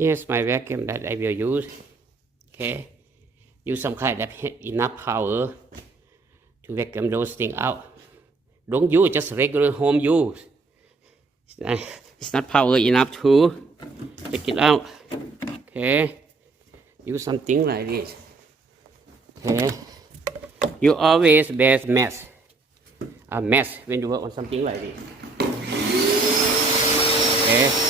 Here's my vacuum that I will use. Okay, use some kind of enough power to vacuum those things out. Don't use just regular home use. It's not power enough to take it out. Okay, use something like this. Okay, you always best mess a mess when you work on something like this. Okay.